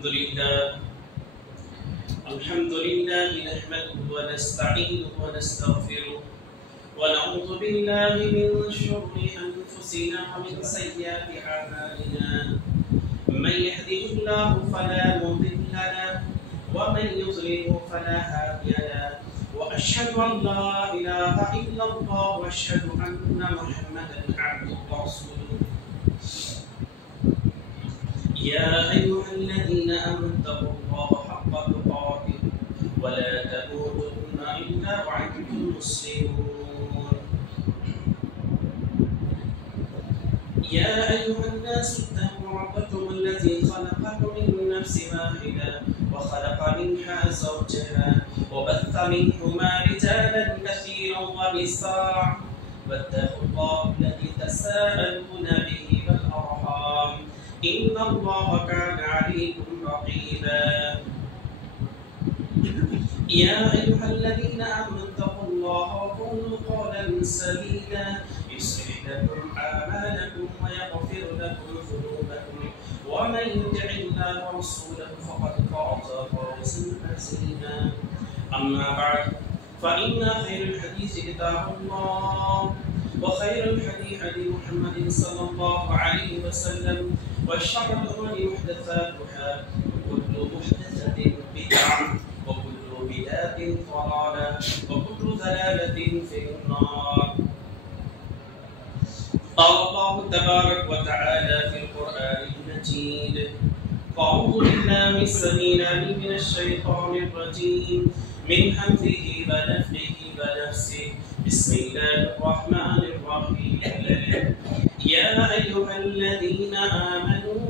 الحمد لله نحمده ونستعينه ونستغفره ونعوذ بالله من شرور أنفسنا ومن سيئات أعمالنا من يهده الله فلا مضل له ومن يضلل فلا هادي له وأشهد أن لا إله إلا الله وأشهد أن محمدا عبده ورسوله يا أيها الذين آمنوا اتقوا الله حق تقاته ولا تموتن إلا وأنتم مسلمون يا أيها الناس اتقوا ربكم الذي خلقكم من نفس واحدة وخلق منها زوجها وبث منهما رجالا كثيرا ونساء واتقوا الله الذي تساءلون به والأرحام إن الله كان عليكم رقيبا يا أيها الذين آمنوا اتقوا الله وقولوا قولا سديدا يصلح لكم أعمالكم ويغفر لكم ذنوبكم ومن يطع الله ورسوله فقد فاز فوزا عظيما أما بعد فإن خير الحديث كتاب الله وخير الهدي هدي محمد صلى الله عليه وسلم وشر الأمور محدثاتها وكل محدثة بدعة وكل بدعة ضلالة وكل ضلالة في النار. قال الله تبارك وتعالى في القرآن المجيد أعوذ بالله السميع العليم من الشيطان الرجيم من همزه ونفخه ونفسه بسم الله الرحمن الرحيم يا أيها الذين آمنوا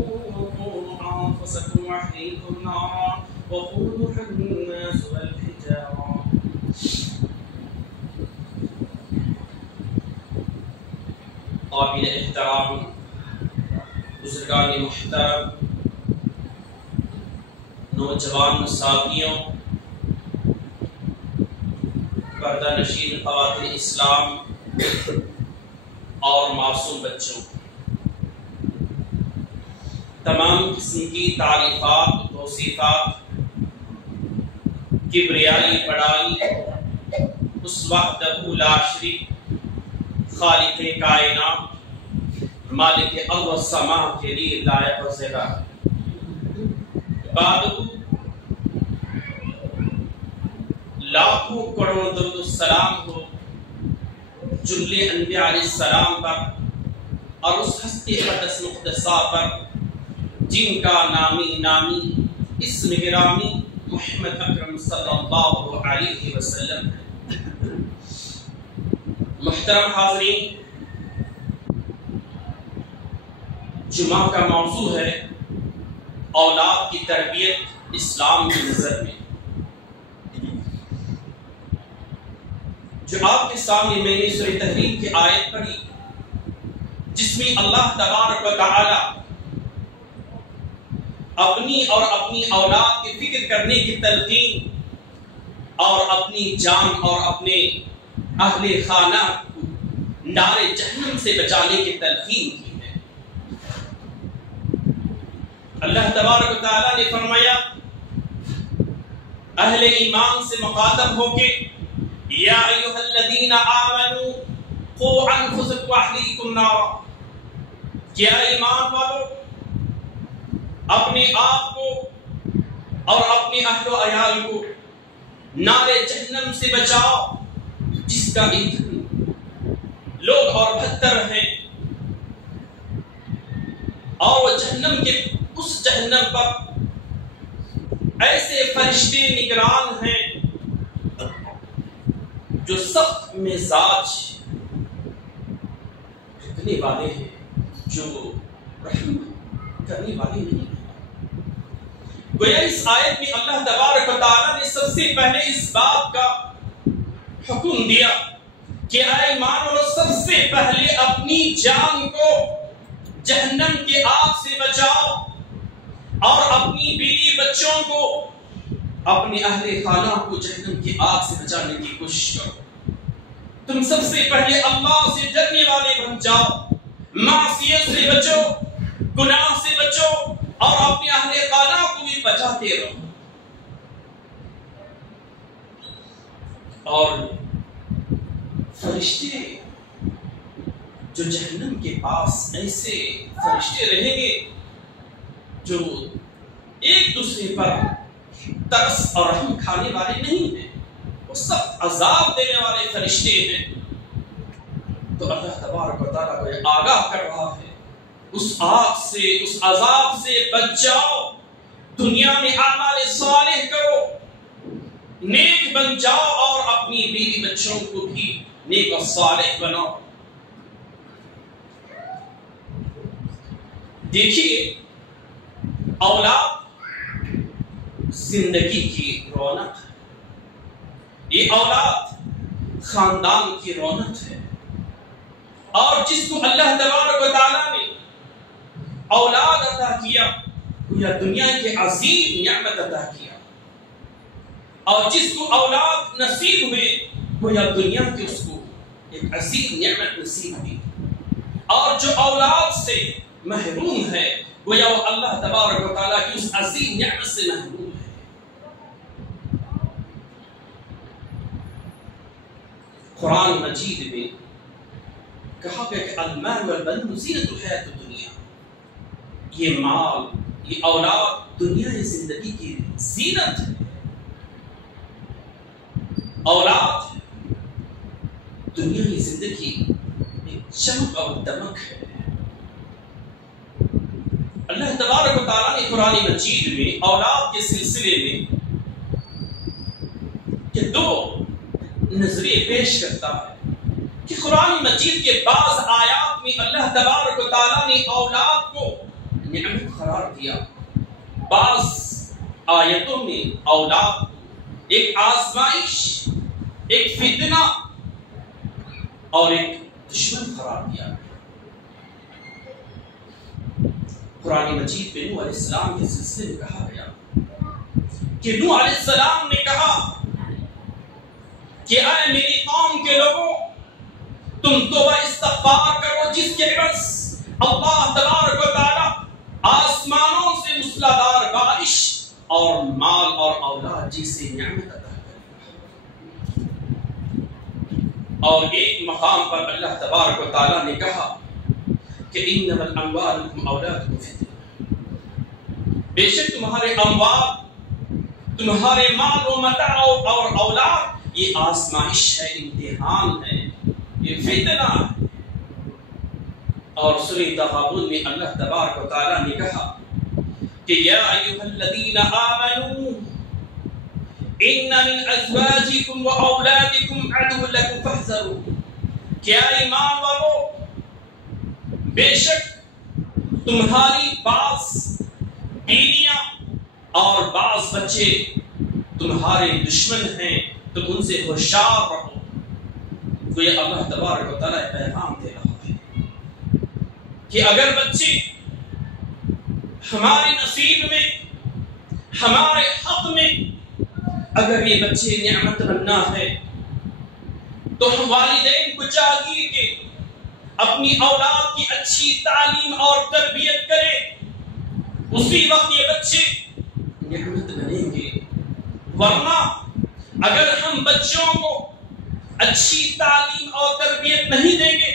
قوا أنفسكم وأهليكم نارا وقودها الناس والحجارة. قابل احترام بزرگان محترم نوجوان ساتھیوں پردہ نشین خواتین اسلام اور معصوم بچوں، تمام قسم کی تعریفات و توصیفات کبریائی بڑائی اس وحدہ لا شریک خالق کائنات مالک ارض و سماء کے لیے لائق و زیبا ہے۔ بعد لاکھوں کروڑ درود السلام ہو جملے انبیاء علیہ السلام پر اور اس ہستی مقدس مقدسہ پر جن کا نامی اسم گرامی محمد اکرم صلی اللہ علیہ وسلم ہے۔ محترم حاضرین، جمعہ کا موضوع ہے اولاد کی تربیت اسلام کی نظر میں۔ جو آپ کے سامنے میں نے سورہ تحریم کی آیت پڑھی جس میں اللہ تبارک و تعالی اپنی اور اپنی اولاد کی فکر کرنے کی تلقین اور اپنی جان اور اپنے اہل خانہ کو نار جہنم سے بچانے کی تلقین کی ہے۔ اللہ تبارک و تعالی نے فرمایا اہل ایمان سے مخاطب ہو کے یا ایھا الذین آمنوا قوا انفسکم واہلیکم نارا، کیا ایمان والو اپنے آپ کو اور اپنے اہل و عیال کو نار جہنم سے بچاؤ جس کا ایندھن لوگ اور بھتر ہیں، اور جہنم کے اس جہنم پر ایسے فرشتے نگران ہیں جو سخت مزاج رکھنے والے ہیں، جو رحم کرنے والے نہیں ہیں۔ گویا اس آیت میں اللہ تبارک و تعالی نے سب سے پہلے اس بات کا حکم دیا کہ اے ایمان والو سب سے پہلے اپنی جان کو جہنم کے آگ سے بچاؤ اور اپنی بیوی بچوں کو اپنے اہل خانہ کو جہنم کی آگ سے بچانے کی کوشش کرو۔ تم سب سے پہلے اللہ سے ڈرنے والے بن جاؤ، معصیت سے بچو، گناہ سے بچو اور اپنے اہل خانہ کو بھی بچاتے رہو. اور فرشتے جو جہنم کے پاس ایسے فرشتے رہیں گے جو ایک دوسرے پر ترس اور رحم کھانے والے نہیں ہیں، وہ سخت عذاب دینے والے فرشتے ہیں. تو اللہ تبارک و تعالیٰ کو آگاہ کر رہا ہے اس آگ سے، اس عذاب سے بچ جاؤ. دنیا میں اعمال صالح کرو، نیک بن جاؤ اور اپنی بیوی بچوں کو بھی نیک اور صالح بناؤ. دیکھیے، اولاد زندگی کی رونق ہے. یہ اولاد خاندان کی رونق ہے. اور جس کو اللہ تبارک و تعالیٰ نے اولاد عطا کیا، یا دنیا کے عظیم نعمت عطا کیا. اور جس کو اولاد نصیب ہوئے، وہ یا دنیا کی اس کو ایک عظیم نعمت نصیب ہوئی. اور جو اولاد سے محروم ہے، وہ یا اللہ تبارک و تعالیٰ کی اس عظیم نعمت سے محروم ہے. قرآن مجید میں کہا گیا کہ المال والبنون زینت الحیات الدنیا. یہ مال، یہ اولاد دنیا کی زندگی کی زینت ہے. اولاد دنیا کی زندگی ایک چمک اور دمک ہے. اللہ تبارک و تعالیٰ نے قرآن مجید میں اولاد کے سلسلے میں کہ دو نظریے پیش کرتا ہے کہ قرآن مجید کے بعض آیات میں اللہ تبارک و تعالیٰ نے اولاد کو نعمت قرار دیا. بعض آیتوں میں اولاد ایک آزمائش، ایک فتنہ اور ایک دشمن قرار دیا. قرآن مجید میں نوح علیہ السلام کے سلسلے میں کہا گیا کہ نوح علیہ السلام نے کہا کہ اے میری قوم کے لوگوں، تم توبہ استغفار کرو، جس کے عوض اللہ تبارک و تعالی آسمانوں سے موسلادھار بارش اور مال اور اولاد جیسی نعمت عطا کرے. اور ایک مقام پر اللہ تبارک و تعالی نے کہا کہ انما الاموال اولادکم فتنہ، بے شک تمہارے اموال، تمہارے مال و متاع اور اولاد یہ آزمائش ہے، امتحان ہے، یہ فتنہ ہے. اور سورہ تغابن میں اللہ تبارک و تعالی نے کہا کہ یا ایھا الذین آمنوا ان من ازواجکم و اولادکم عدو لکم فاحذروا. کیا ایمان والو، بے شک تمہاری بعض بیویاں اور بعض بچے تمہارے دشمن ہیں، تم ان سے ہوشیار رہو. تو یہ اللہ تبارک و تعالیٰ پیغام دے رہا ہے کہ اگر بچے ہمارے نصیب میں، ہمارے حق میں، اگر یہ بچے نعمت بننا ہے تو ہم والدین کو چاہیے کہ اپنی اولاد کی اچھی تعلیم اور تربیت کرے. اسی وقت یہ بچے نعمت بنیں گے. ورنہ اگر ہم بچوں کو اچھی تعلیم اور تربیت نہیں دیں گے،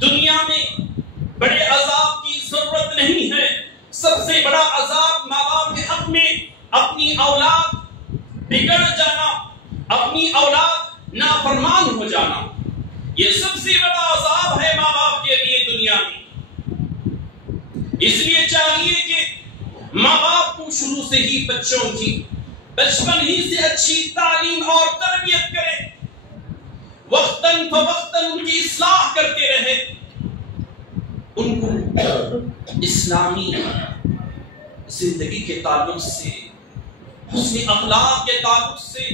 دنیا میں بڑے عذاب کی ضرورت نہیں ہے. سب سے بڑا عذاب ماں باپ کے حق میں اپنی اولاد بگڑ جانا، اپنی اولاد نافرمان ہو جانا، یہ سب سے بڑا عذاب ہے ماں باپ کے لیے دنیا میں. اس لیے چاہیے کہ ماں باپ کو شروع سے ہی بچوں کی بچپن ہی سے اچھی تعلیم اور تربیت کرے، وقتاً فوقتاً ان کی اصلاح کرتے رہے، ان کو اسلامی زندگی کے تعلق سے، حسن اخلاق کے تعلق سے،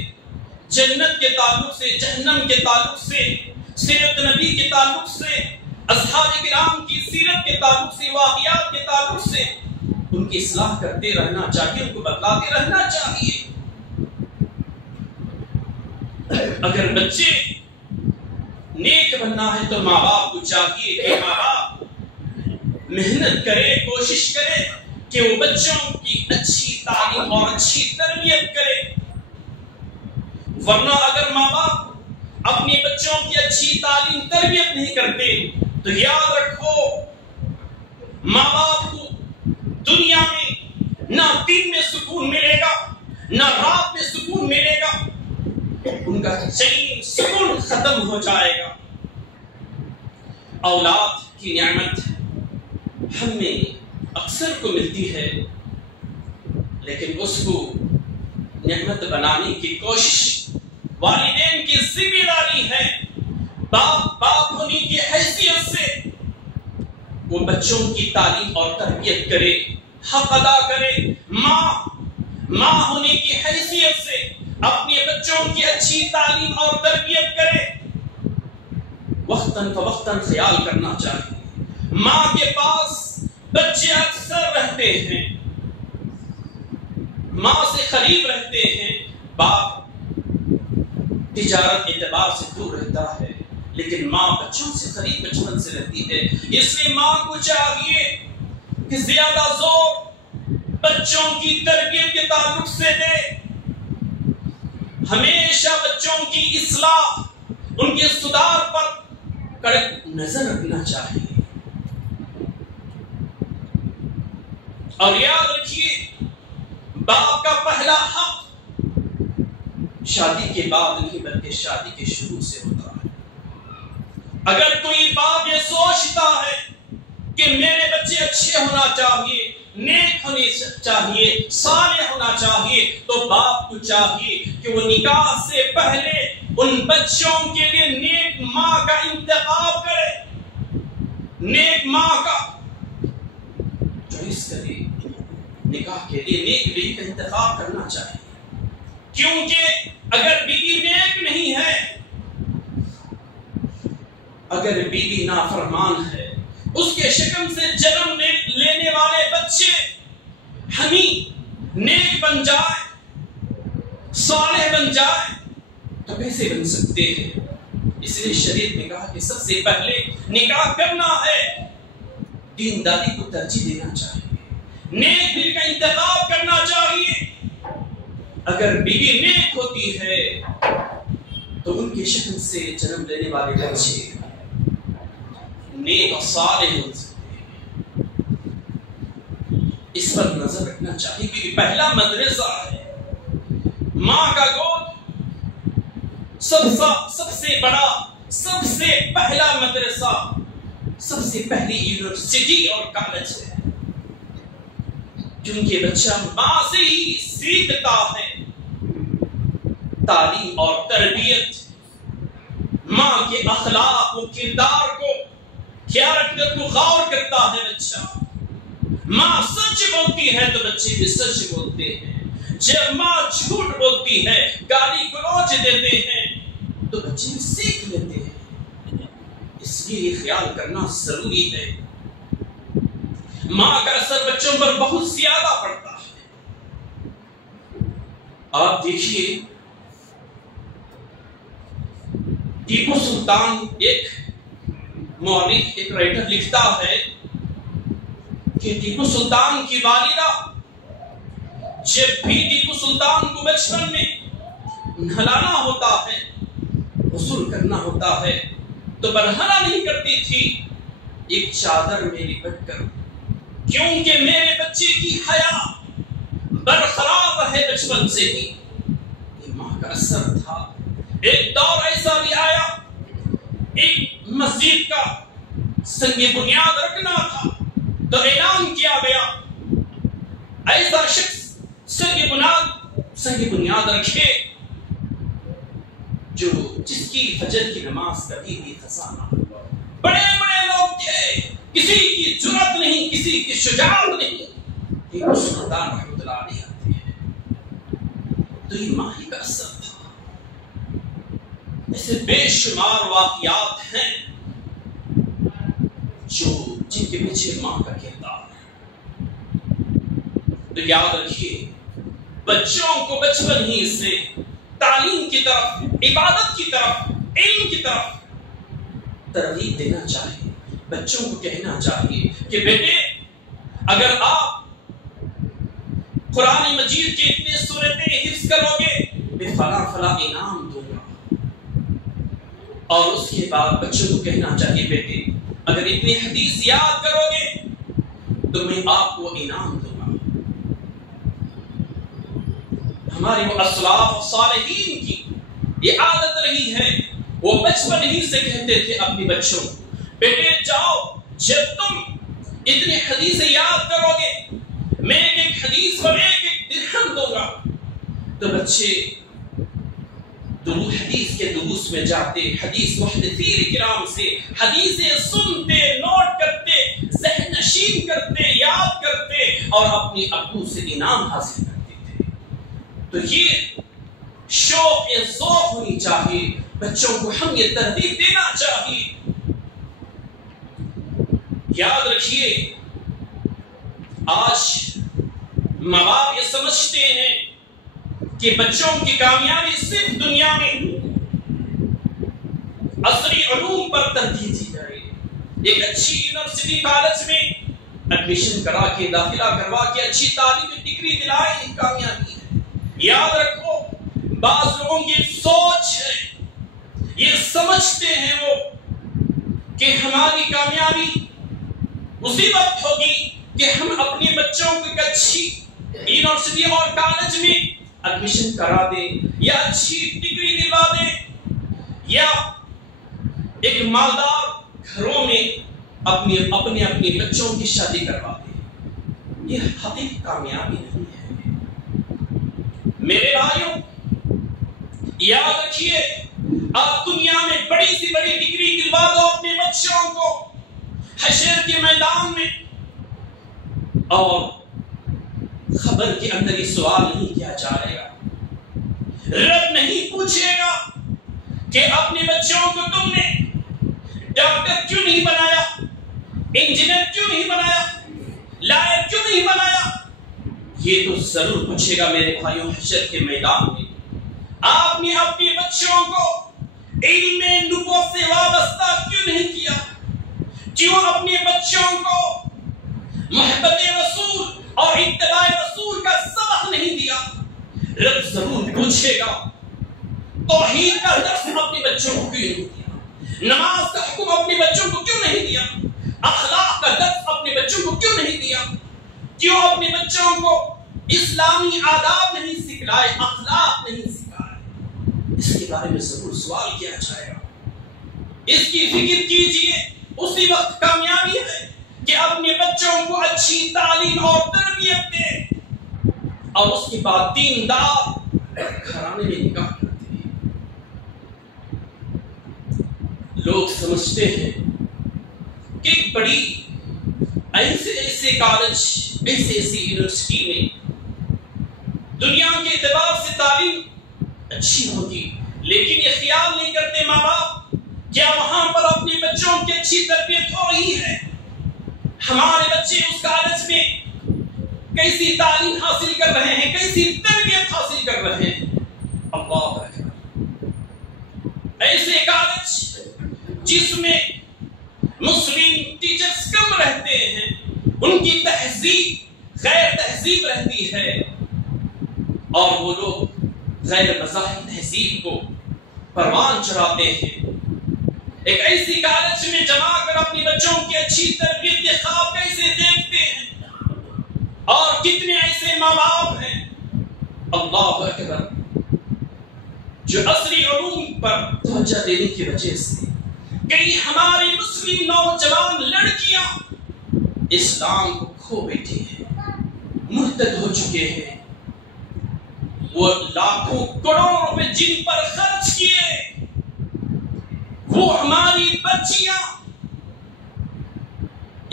جنت کے تعلق سے، جہنم کے تعلق سے، سیرت نبی کے تعلق سے، اصحاب کرام کی سیرت کے تعلق سے، واقعات کے تعلق سے ان کی اصلاح کرتے رہنا چاہیے، ان کو بتلاتے رہنا چاہیے. اگر بچے نیک بننا ہے تو ماں باپ کو چاہیے کہ ماں باپ محنت کرے، کوشش کرے کہ وہ بچوں کی اچھی تعلیم تعلیم اور اچھی تربیت کرے. ورنہ اگر ماں باپ اپنے بچوں کی اچھی تعلیم تربیت نہیں کرتے تو یاد رکھو ماں باپ کو دنیا میں نہ دن میں سکون ملے گا نہ رات میں سکون ملے گا. ان کا چین سکون ختم ہو جائے گا. اولاد کی نعمت ہمیں اکثر کو ملتی ہے لیکن اس کو نعمت بنانے کی کوشش والدین کی ذمہ داری ہے. باپ ہونے کی حیثیت سے وہ بچوں کی تعلیم اور تربیت کرے, حق ادا کرے. ماں ہونے کی حیثیت سے اپنے بچوں کی اچھی تعلیم اور تربیت کرے. وقتاً فوقتاً خیال کرنا چاہیے. ماں کے پاس بچے اکثر رہتے ہیں, ماں سے قریب رہتے ہیں. باپ تجارت اعتبار سے دور رہتا ہے لیکن ماں بچوں سے قریب بچپن سے رہتی ہے. اس لیے ماں کو چاہیے کہ زیادہ زور بچوں کی تربیت کے تعلق سے دے. ہمیشہ بچوں کی اصلاح, ان کے سدھار پر کڑک نظر رکھنا چاہیے. اور یاد رکھیے باپ کا پہلا حق شادی کے بعد نہیں بلکہ شادی کے شروع سے ہوتا ہے. اگر کوئی باپ یہ سوچتا ہے کہ میرے بچے اچھے ہونا چاہیے, نیک ہونے چاہیے, صالح ہونا چاہیے, تو باپ کو چاہیے کہ وہ نکاح سے پہلے ان بچوں کے لیے نیک ماں کا انتخاب کرے. نیک ماں کا چوائس کرے. نکاح کے لیے نیک بیوی کا انتخاب کرنا چاہیے. کیونکہ اگر بیوی نیک نہیں ہے, اگر بیوی نافرمان ہے, اس کے شکم سے جنم لینے والے بچے نیک بن جائے, صالح بن جائے تو کیسے بن سکتے ہیں؟ اس لیے شریعت نے کہا کہ سب سے پہلے نکاح کرنا ہے, دینداری کو ترجیح دینا چاہیے, نیک بیوی کا انتخاب کرنا چاہیے. اگر بیوی نیک ہوتی ہے تو ان کی شکل سے جنم لینے والے بچے نیک اور صالح ہو سکتے ہیں. اس پر نظر رکھنا چاہیے کیونکہ پہلا مدرسہ ہے. ماں کا گود سب سے بڑا, سب سے پہلا مدرسہ, سب سے پہلی یونیورسٹی اور کالج ہے. کیونکہ بچہ ماں سے ہی سیکھتا ہے تعلیم اور تربیت. ماں کے اخلاق و کردار کو, کیریکٹر کو غور کرتا ہے بچہ. ماں سچ بولتی ہے تو بچے بھی سچ بولتے ہیں. جب ماں جھوٹ بولتی ہے, گالی گلوچ دیتے ہیں تو بچے بھی سیکھ لیتے ہیں. اس لیے خیال کرنا ضروری ہے. ماں کا اثر بچوں پر بہت زیادہ پڑتا ہے. آپ دیکھیے ٹیپو سلطان, ایک مورخ, ایک رائٹر لکھتا ہے کہ ٹیپو سلطان کی والدہ جب بھی ٹیپو سلطان کو بچپن میں نہلانا ہوتا ہے, غسل کرنا ہوتا ہے تو برہنہ نہیں کرتی تھی ایک چادر میں لپٹ کر, کیونکہ میرے بچے کی حیا برقرار رہے بچپن سے ہی. یہ ماں کا اثر تھا. ایک دور ایسا بھی آیا, ایک مسجد کا سنگ بنیاد رکھنا تھا تو اعلان کیا گیا ایسا شخص سنگ بنیاد رکھے جس کی فجر کی نماز کبھی بھی قضا نہ ہو. بڑے بڑے لوگ تھے, کسی کی جرأت نہیں, کسی کی شجاعت نہیں. ٹیپو سلطان رحمۃ اللہ علیہ آتے ہیں تو یہ ماں ہی کا اثر تھا. ایسے بے شمار واقعات ہیں جن کے پیچھے ماں کا کردار ہے. تو یاد رکھیے بچوں کو بچپن ہی سے تعلیم کی طرف, عبادت کی طرف, علم کی طرف ترغیب دینا چاہیے. بچوں کو کہنا چاہیے کہ بیٹے اگر آپ قرآن مجید کے اتنے سورتیں حفظ کرو گے میں فلاں فلاں انعام دوں گا. اور اس کے بعد بچوں کو کہنا چاہیے بیٹے اگر اتنی حدیث یاد کرو گے تو میں آپ کو انعام دوں گا. ہمارے وہ اسلاف صالحین کی یہ عادت رہی ہے، وہ بچپن ہی سے کہتے تھے اپنے بچوں بیٹے جاؤ جب تم اتنی حدیثیں یاد کرو گے میں ایک حدیث پر ایک درہم دوں گا. تو بچے حدیث کے دروس میں جاتے، حدیث محدثین کرام سے حدیثیں سنتے، نوٹ کرتے، ذہن نشین کرتے، یاد کرتے اور اپنے ابو سے انعام حاصل کرتے تھے. تو یہ شوق یا ذوق ہونی چاہیے، بچوں کو ہم یہ ترغیب دینا چاہیے. یاد رکھیے آج ماں باپ یہ سمجھتے ہیں کہ بچوں کی کامیابی صرف دنیا میں عصری علوم پر ترجیح دی جائے. ایک اچھی یونیورسٹی کالج میں ایڈمیشن کرا کے داخلہ کروا کے اچھی تعلیمی ڈگری دلائے یہ کامیابی ہے. یاد رکھو بعض لوگوں کی سوچ ہے، یہ سمجھتے ہیں وہ کہ ہماری کامیابی اسی وقت ہوگی کہ ہم اپنے بچوں کو ایک اچھی یونیورسٹی اور کالج میں ایڈمیشن کرا دیں یا اچھی ڈگری دلوا دیں یا ایک مالدار گھروں میں اپنے بچوں کی شادی کروا دیں. یہ حقیقی کامیابی نہیں ہے. میرے بھائیوں یاد رکھیے آپ دنیا میں بڑی سی بڑی ڈگری دلوا دو اپنے بچوں کو حشر کے میدان میں اور خبر کے اندر یہ سوال نہیں کیا جائے گا، رب نہیں پوچھے گا کہ اپنے بچوں کو تم نے ڈاکٹر کیوں نہیں بنایا، انجینئر کیوں نہیں بنایا، لائر کیوں نہیں بنایا. یہ تو ضرور پوچھے گا میرے بھائیوں حشر کے میدان میں آپ نے اپنے بچوں کو علم نبوت سے وابستہ کیوں نہیں کیا، کیوں اپنے بچوں کو محبت رسول اور اتباع رسول کا سبق نہیں دیا. رب ضرور پوچھے گا توحید کا درس اپنے بچوں کو کیوں نہیں دیا، نماز کا حکم اپنے بچوں کو کیوں نہیں دیا، اخلاق کا درس اپنے بچوں کو کیوں نہیں دیا، کیوں اپنے بچوں کو اسلامی آداب نہیں سکھلائے، اخلاق نہیں سکھائے. اس کے بارے میں ضرور سوال کیا جائے گا. اس کی فکر کیجئے. اسی وقت کامیابی ہے کہ اپنے بچوں کو اچھی تعلیم اور تربیت دے اور اس کے بعد دیندار گھرانے میں نکاح کرتے ہیں. لوگ سمجھتے ہیں کہ بڑی ایسے کالج ایسی یونیورسٹی میں دنیا کے اعتبار سے تعلیم اچھی ہوگی، لیکن یہ خیال نہیں کرتے ماں باپ کیا وہاں پر اپنے بچوں کی اچھی تربیت ہو رہی ہے، ہمارے بچے اس کالج میں کیسی تعلیم حاصل کر رہے ہیں، کیسی تربیت حاصل کر رہے ہیں. اللہ اکبر. ایسے کالج جس میں مسلم ٹیچرز کم رہتے ہیں، ان کی تہذیب غیر تہذیب رہتی ہے اور وہ لوگ غیر مذاہب تہذیب کو پروان چڑھاتے ہیں. ایک ایسی کالج میں جما کر اپنی بچوں کی اچھی تربیت کے خواب کیسے دیکھتے ہیں اور کتنے ایسے ماں باپ ہیں اللہ اکبر جو عصری علوم پر توجہ دینے کی وجہ سے کئی ہماری مسلم نوجوان لڑکیاں اسلام کو کھو بیٹھی ہیں، مرتد ہو چکے ہیں. وہ لاکھوں کروڑوں روپے جن پر خرچ کیے وہ ہماری بچیاں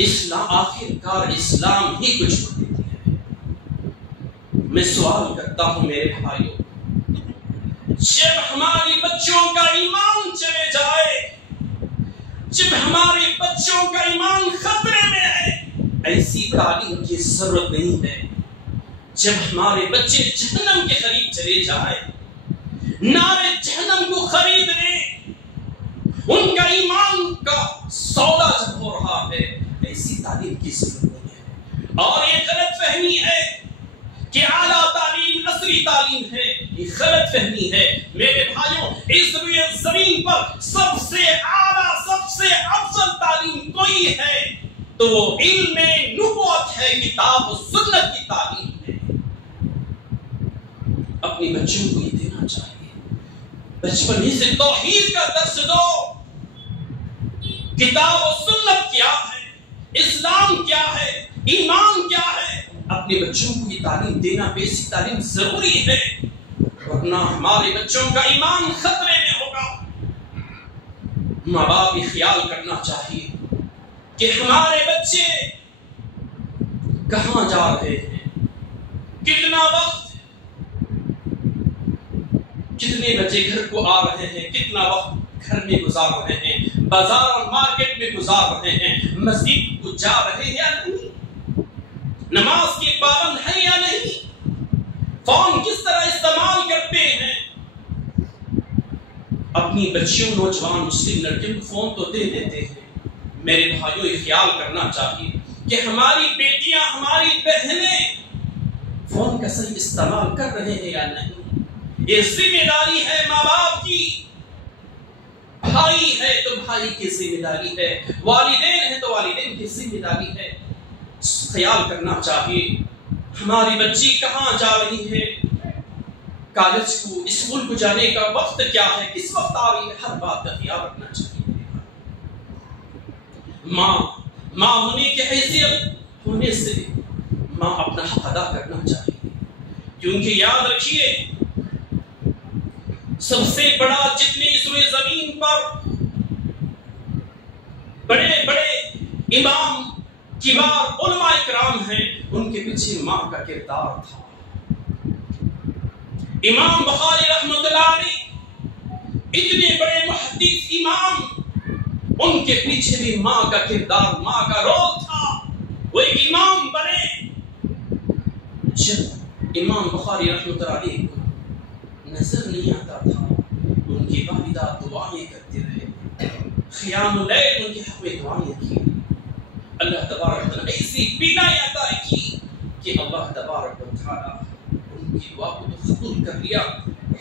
اسلام آخر کار اسلام ہی کچھ کو دیتی ہے. میں سوال کرتا ہوں میرے بھائیوں جب ہماری بچوں کا ایمان چلے جائے، جب ہمارے بچوں کا ایمان خطرے میں ہے، ایسی تعلیم کی ضرورت نہیں ہے. جب ہمارے بچے جہنم کے قریب چلے جائے، نارے جہنم کو خرید لیں، ان کا ایمان کا سودا جب ہو رہا ہے، ایسی تعلیم کی ضرورت نہیں ہے. اور یہ غلط فہمی ہے کہ اعلیٰ تعلیم عصری تعلیم ہے، یہ غلط فہمی ہے میرے بھائیوں۔ اس روئے زمین پر سب سے اعلیٰ سب سے افضل تعلیم کوئی ہے تو وہ علم نبوت ہے، کتاب و سنت کی تعلیم ہے۔ اپنے بچوں کو یہ دینا چاہیے، بچپن ہی سے توحید کا درس دو، کتاب و سنت کیا ہے، اسلام کیا ہے، ایمان کیا ہے۔ اپنے بچوں کو یہ تعلیم دینا، بیسک تعلیم ضروری ہے، ورنہ ہمارے بچوں کا ایمان خطرے میں ہوگا۔ ماں باپ یہ خیال کرنا چاہیے کہ ہمارے بچے کہاں جا رہے ہیں، کتنا وقت، کتنے بجے گھر کو آ رہے ہیں، کتنا وقت گھر میں گزار رہے ہیں، بازار اور مارکیٹ میں گزار رہے ہیں، مسجد کو جا رہے ہیں یا نہیں، نماز کے پابند ہے یا نہیں، فون کس طرح استعمال کرتے ہیں۔ اپنی بچیوں نوجوان مسلم لڑکیوں کو فون تو دے دیتے ہیں، میرے بھائیوں یہ خیال کرنا چاہیے کہ ہماری بیٹیاں ہماری بہنیں فون کا صحیح استعمال کر رہے ہیں یا نہیں۔ یہ ذمہ داری ہے ماں باپ کی، بھائی ہے تو بھائی کی ذمہ داری ہے، والدین ہے تو والدین کی ذمہ داری ہے۔ خیال کرنا چاہیے ہماری بچی کہاں جا رہی ہے، کالج کو اسکول کو جانے کا وقت کیا ہے، کس وقت آ رہی ہے، ہر بات کا خیال رکھنا چاہیے۔ ماں ہونے کی حیثیت ہونے سے ماں اپنا حق ادا کرنا چاہیے، کیونکہ یاد رکھیے سب سے بڑا جتنے اس روئے زمین پر بڑے بڑے امام کبار علماء اکرام ہیں، ان کے پیچھے ماں کا کردار تھا۔ امام بخاری رحمۃ اللہ علیہ اتنے بڑے محدث امام، ان کے پیچھے بھی ماں کا کردار، ماں کا رول تھا، وہ ایک امام بنے۔ جب امام بخاری رحمۃ اللہ علیہ کو نظر نہیں آتا تھا، ان کی والدہ دعائیں کرتے رہے، قیام اللیل ان کے حق میں دعائیں کی، اللہ تبارک تعالیٰ ایسی بینائی عطا کی کہ اللہ تبارک تعالیٰ ان کی دعا کو تو قبول کر لیا،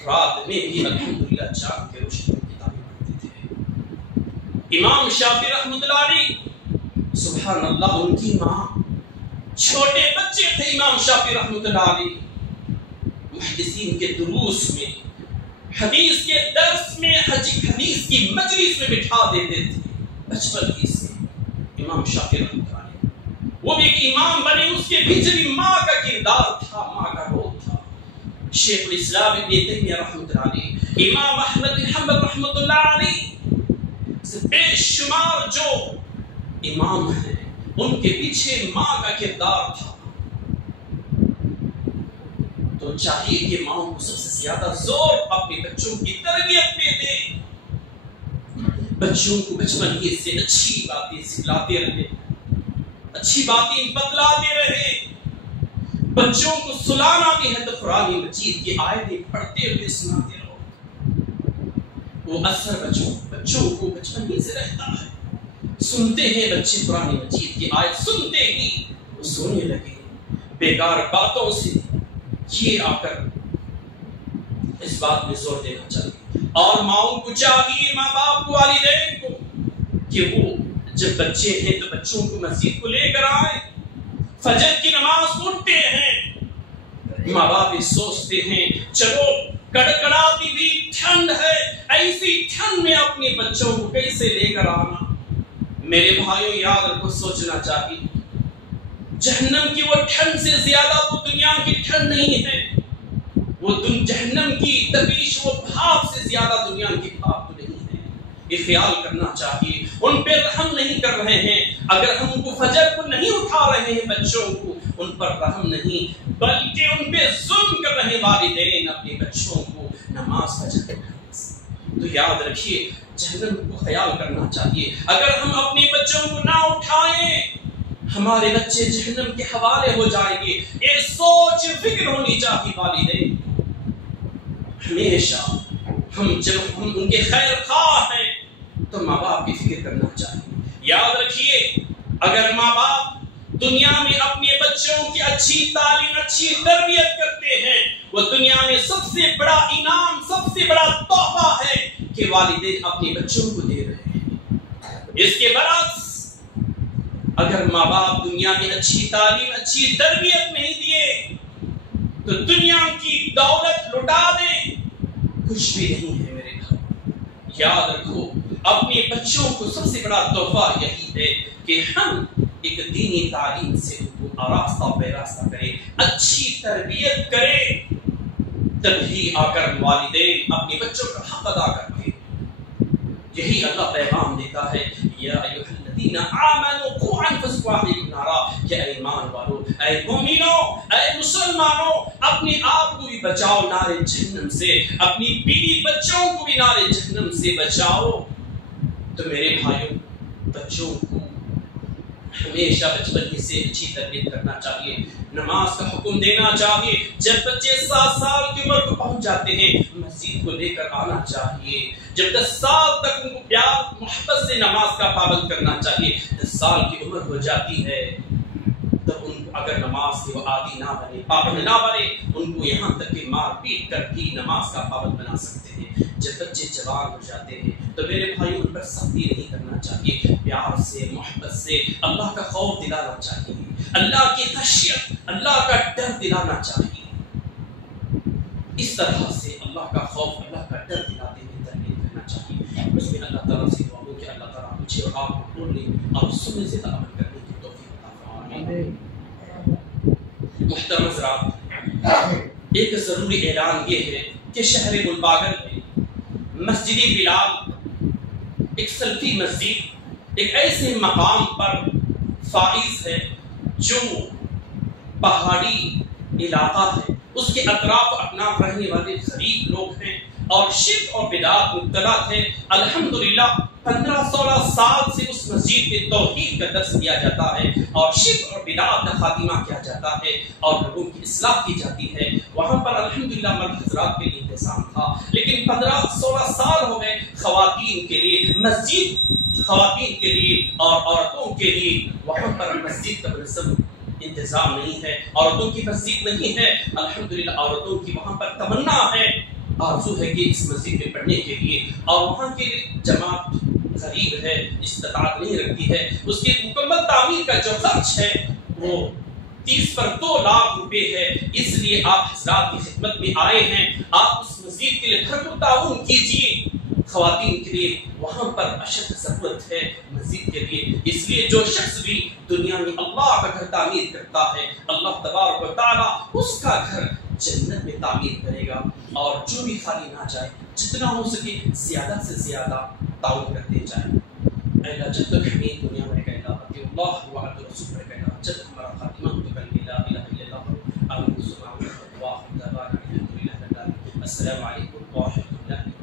رات میں بھی الحمدللہ جاگ کے روشنی کی تعلیم کرتے تھے۔ امام شافعی رحمۃ اللہ علیہ سبحان اللہ، ان کی ماں چھوٹے بچے تھے، امام شافعی رحمۃ اللہ علیہ محدثین کے دروس میں، حدیث کے درس میں، حدیث کی مجلس میں بٹھا دیتے تھے بچپن ہی سے۔ امام شافعی رحمۃ اللہ علیہ وہ بھی ایک امام بنے، اس کے پیچھے بھی ماں کا کردار تھا، ماں کا رول تھا۔ شیخ الاسلام ابن تیمیہ رحمۃ اللہ علیہ، امام احمد بن حنبل رحمۃ اللہ علیہ سے بے شمار جو امام ہیں، ان کے پیچھے ماں کا کردار تھا۔ تو چاہیے کہ ماں کو سب سے زیادہ زور اپنے بچوں کی تربیت پہ دے، بچوں کو بچپن ہی سے اچھی باتیں سکھلاتے رہے، اچھی باتیں بتلاتے رہے، بچوں کو سلانا بھی ہے تو قرآن مجید کی آیتیں پڑھتے ہوئے سناتے رہو۔ وہ اثر بچوں کو بچپن ہی سے رہتا ہے، سنتے ہیں بچے قرآن مجید کی آیت، سنتے ہی وہ سونے لگے، بیکار باتوں سے یہ آ کر اس بات میں زور دینا چاہیے۔ اور ماؤں کو چاہیے، ماں باپ کو، والدین کو، کہ وہ جب بچے ہیں تو بچوں کو مسجد کو لے کر آئے، فجر کی نماز اٹھتے ہیں، ماں باپ سوچتے ہیں چلو کڑکڑاتی ہوئی ٹھنڈ ہے، ایسی ٹھنڈ میں اپنے بچوں کو کیسے لے کر آنا۔ میرے بھائیوں یاد رکھو، سوچنا چاہیے جہنم کی وہ ٹھنڈ سے زیادہ تو دنیا کی ٹھنڈ نہیں ہے، وہ جہنم کی تپش، وہ بھاپ سے زیادہ دنیا کی بھاپ تو نہیں ہے۔ یہ خیال کرنا چاہیے، ان پہ رحم نہیں کر رہے ہیں، اگر ہم ان کو فجر کو نہیں اٹھا رہے ہیں بچوں کو، ان پر رحم نہیں بلکہ ان پہ ظلم کر رہے والدین اپنے بچوں کو نماز فجر پڑھانے سے۔ تو یاد رکھیے جہنم کو خیال کرنا چاہیے، اگر ہم اپنے بچوں کو نہ اٹھائیں ہمارے بچے جہنم کے حوالے ہو جائیں گے۔ یہ سوچ فکر ہونی چاہیے والدین، ہمیشہ جب ہم ان کے خیر خواہ ہیں تو ماں باپ کی فکر کرنا چاہیے۔ یاد رکھیے اگر ماں باپ دنیا میں اپنے بچوں کی اچھی تعلیم اچھی تربیت کرتے ہیں، وہ دنیا میں سب سے بڑا انعام سب سے بڑا تحفہ ہے کہ والدین اپنے بچوں کو دے رہے ہیں۔ اس کے برعکس اگر ماں باپ دنیا میں اچھی تعلیم اچھی تربیت نہیں دیے تو دنیا کی دولت لٹا دیں، کچھ بھی نہیں ہے میرے بھائی۔ یاد رکھو اپنے بچوں کو سب سے بڑا تحفہ یہی ہے کہ ہم ایک دینی تعلیم سے ان کو آراستہ پیراستہ کریں، اچھی تربیت کریں، تبھی آ کر والدین اپنے بچوں کا حق ادا کرتے ہیں۔ یہی اللہ پیغام دیتا ہے، یا ایھا الذین آمنوا قوا انفسکم واہلیکم نارا، کہ اے ایمان والو، اے مومنو، اے مسلمانوں، اپنے آپ کو بھی بچاؤ نار جہنم سے، اپنی بیوی بچوں کو بھی نار جہنم سے بچاؤ۔ تو میرے بھائیوں، بچوں کو ہمیشہ بچپن سے اچھی تربیت کرنا چاہیے، نماز کا حکم دینا چاہیے۔ جب بچے 7 سال کی عمر کو پہنچ جاتے ہیں مسجد کو لے کر آنا چاہیے۔ جب 10 سال تک ان کو پیار محبت سے نماز کا پابند کرنا چاہیے۔ 10 سال کی عمر ہو جاتی ہے تب ان کو اگر نماز کے وہ عادی نہ بنے، پابند نہ بنے، ان کو یہاں تک کہ مار پیٹ کر بھی نماز کا پابند بنا سکتے ہیں۔ جب بچے جوان ہو جاتے ہیں تو میرے بھائیوں ان پر سختی نہیں کرنا چاہیے، پیار سے محبت سے اللہ کا خوف دلانا چاہیے، اللہ کی خشیت اللہ کا ڈر دلانا چاہیے۔ اس طرح سے اللہ کا خوف اللہ کا ڈر دلاتے ہوئے تربیت کرنا چاہیے۔ بس میں اللہ تعالیٰ سے دعا ہوں کہ اللہ تعالیٰ مجھے اور آپ کو بولنے اور سننے سے عمل کرنے کی توفیق عطا فرمائے۔ محترم حضرات، ایک ضروری اعلان یہ ہے کہ شہر گلباگل میں مسجد بلال ایک سلفی مسجد ایک ایسے مقام پر فائز ہے جو پہاڑی علاقہ ہے، اس کے اطراف اپناف رہنے والے غریب لوگ ہیں اور شرک اور بدعات مبتلا تھے۔ الحمدللہ 15-16 سال سے اس مسجد میں توحید کا درس دیا جاتا ہے اور شرک اور بدعات کا خاتمہ کیا جاتا ہے اور لوگوں کی اصلاح کی جاتی ہے۔ وہاں پر الحمدللہ مرد حضرات کے لیے انتظام تھا، لیکن 15-16 سال ہو گئے خواتین کے لیے مسجد، خواتین کے لیے اور عورتوں کے لیے وہاں پر مسجد کا منظم انتظام نہیں ہے، عورتوں کی مسجد نہیں ہے۔ الحمدللہ عورتوں کی وہاں پر تمنا ہے، آرزو ہے کہ اس مسجد میں پڑھنے کے لیے، اور وہاں کی جماعت غریب ہے، استطاعت نہیں رکھتی ہے، اس کی مکمل تعمیر کا جو خرچ ہے وہ 30 پر 2 لاکھ روپے ہے۔ اس لیے آپ حضرات کی خدمت میں آئے ہیں، آپ اس مسجد کے لیے بھرپور تعاون کیجیے۔ خواتین کے لیے وہاں پر اشد ضرورت ہے مسجد کے لیے، اس لیے جو شخص بھی دنیا میں اللہ کا گھر تعمیر کرتا ہے اللہ تبارک و تعالیٰ اس کا گھر جنت میں تعمیر کرے گا، اور جو بھی خالی نہ جائے جتنا ہو سکے زیادہ سے زیادہ تعاون کرتے جائیں۔ اے اللہ جب تک ہمیں دنیا میں رہے گا اللہ وعد رسول رہے گا، جب ہمارا خاتمہ ہو تو کل لا الہ الا اللہ، الحمد للہ، السلام علیکم ورحمۃ اللہ